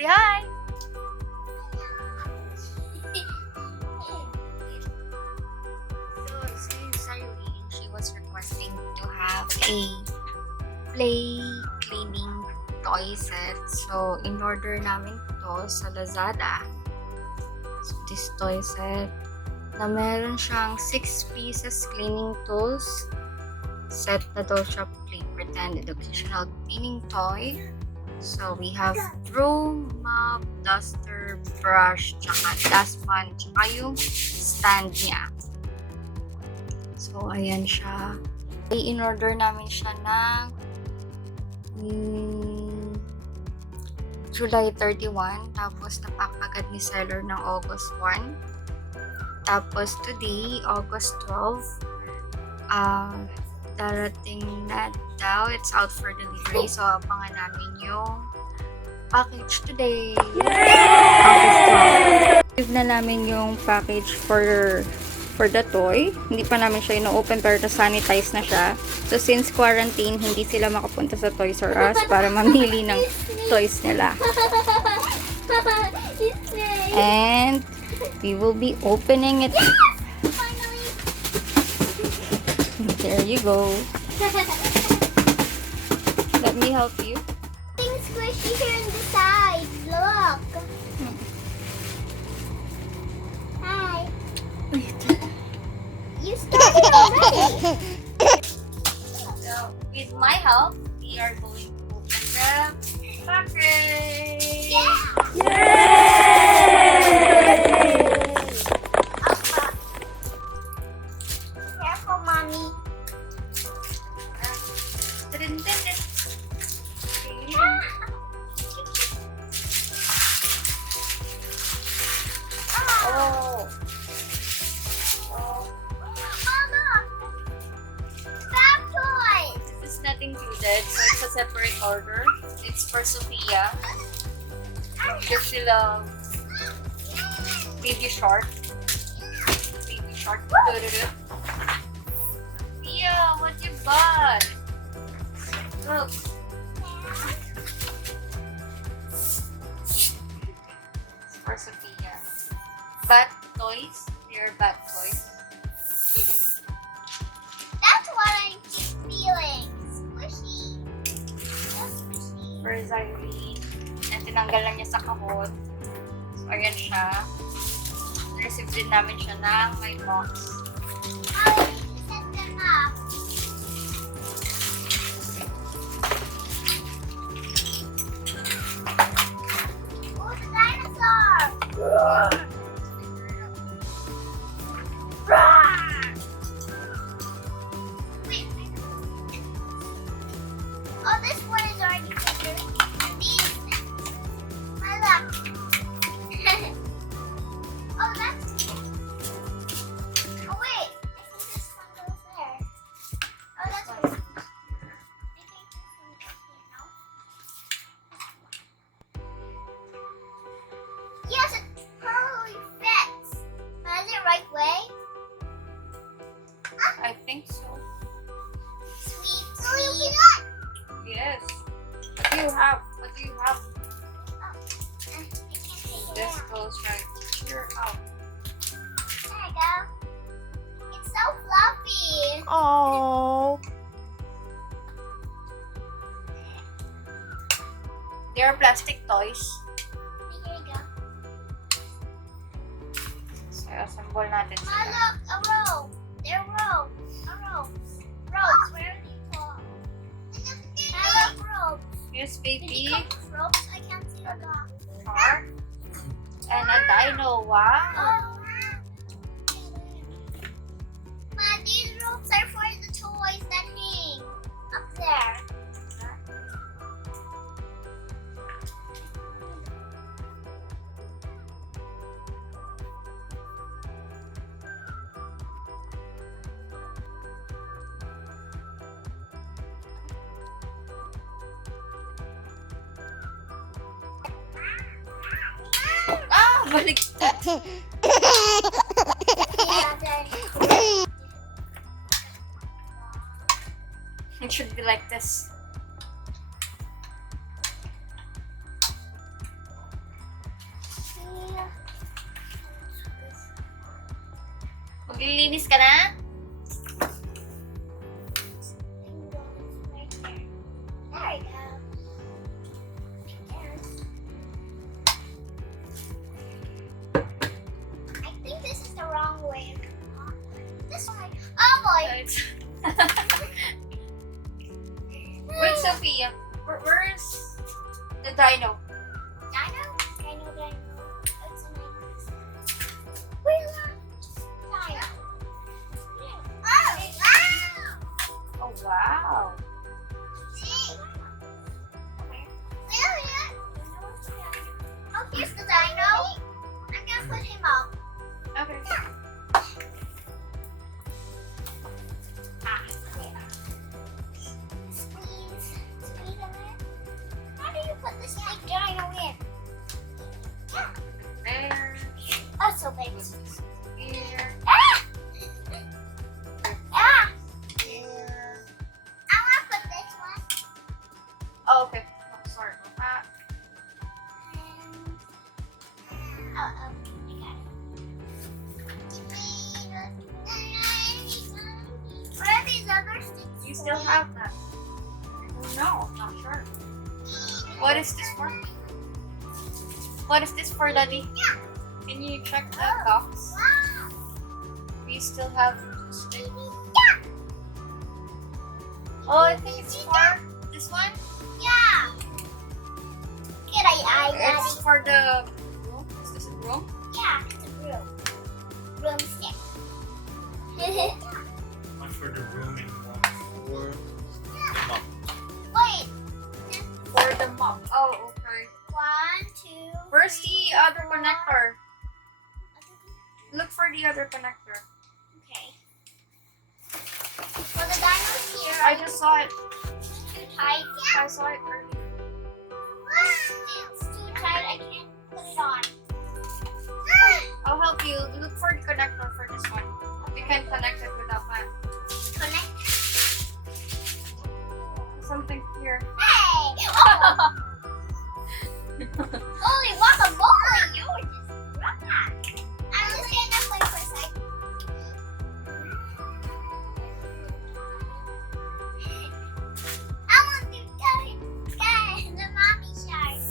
Say hi! So, since Irene, she was requesting to have a play cleaning toy set. So, in-order namin to sa Lazada. So, this toy set na meron siyang 6 pieces cleaning tools. Set na daw siya play pretend educational cleaning toy. So, we have broom, mop, duster, brush, tsaka dustpan, tsaka yung stand niya. So, ayan siya. In-order namin siya ng July 31. Tapos, napack agad ni seller ng August 1. Tapos, today, August 12, darating na daw. It's out for delivery. So, abangan namin yung package today. August 12. Give na namin yung package for the toy. Hindi pa namin siya ino-open pero na-sanitize na siya. So, since quarantine, hindi sila makapunta sa Toys R Us para mamili ng toys nila. And we will be opening it. There you go. Let me help you. Things squishy here on the side. Look. Hi. You started already. So, with my help, we are going to open the package. Careful, mommy. Oh. Fab toys. This is not included, so it's a separate order. It's for Sophia. Because she loves baby shark. Baby shark. Sophia, what you bought? Look. It's for Sophia. Bat toys. They're bat toys. That's what I keep feeling. Squishy. So squishy. For Zyrene. And tinanggal lang niya sa kahon. So, ayan siya. Receive din namin siya ng my box. How do you set them up? Oh, the dinosaur. Wait. Oh, this one is already figured. And these. My luck. Oh, that's. Oh, wait. I think this one goes there. Oh, that's one. I think this one goes here, no? Yes, it totally fits. But is it right way? I think so. Sweet, sweet. Yes. What do you have? What do you have? I can't take it This out. goes right here out. There you go. It's so fluffy. Oh. They are plastic toys. Here you go. So, assemble natin Ma, sila. look, a rope. They're ropes. A rope. Ropes, where are they from? I love ropes. Yes, Did baby. you come with ropes? I can't see the dog. Shark. And a dino. Wow. Oh. Ma, these ropes are for the toys that hang up there. Ah, baliktad. Yeah, there. It should be like this. Lilinis ka na? Right there. There we go. I think this is the wrong way. This way. Oh boy. Wait, Sophia. Where's the dino? Dino? Dino. It's a nice. Where's Dino? Oh, wow. Oh, wow. See? Oh, here's the dino. I'm gonna put him up. Okay. Squeeze. Squeeze him in. How do you put this big dino in? Yeah. There. Oh, so big. Here. Ah! Ah! Here. I want to put this one. Oh, okay. Oh, sorry about that. And, I got it. Where are these other sticks? You still have that? No, I'm not sure. What is this for? What is this for, Daddy? Yeah. Can you check the box? Wow. We still have stick. Yeah. Oh, I think it's for this one. Yeah. Good eye, It's Daddy. for the broom. Is this a broom? Yeah, it's a broom. Broomstick. One for the room and one for the mop. Wait. For the mop. Oh, okay. 1, 2. Where's the other connector? Look for the other connector. Okay. Well, the dino's here. I just saw it. too tight. I saw it earlier. It's too tight. I can't put it on. I'll help you. Look for the connector for this one. We can connect it without that. Connect. Something here. Hey! Oh! Holy guacamole! You were just rock. I'm just gonna play for a sec. I want to go the mommy shark.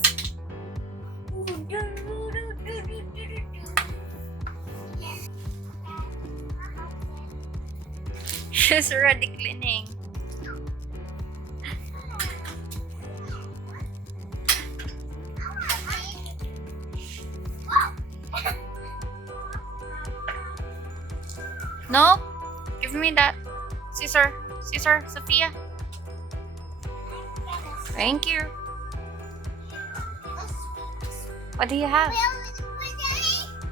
She's already cleaning. No? Give me that. Scissor. Scissor, Sophia. Thank you. What do you have?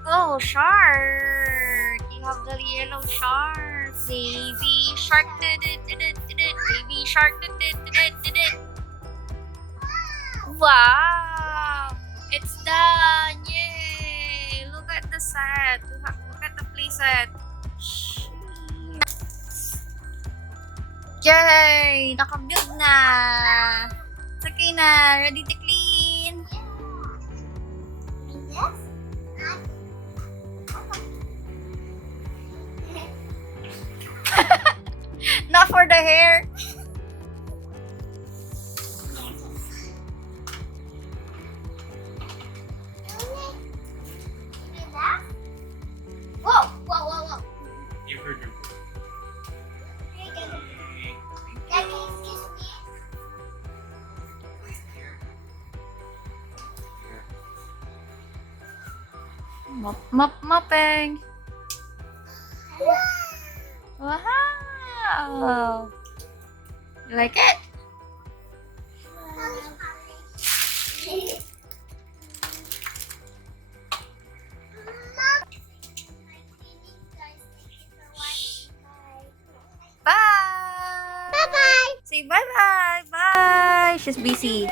Oh, shark. You have the yellow shark. Baby shark. Baby shark. Wow. It's done. Yay. Look at the set. Look at the playset. Yay! Naka-build na. It's okay na. Ready to clean. Not for the hair. Whoa, whoa, whoa, whoa. Give her the Daddy, excuse me. Mopping. Wow. You like it? Bye. Bye-bye. Say bye-bye. Bye. She's busy.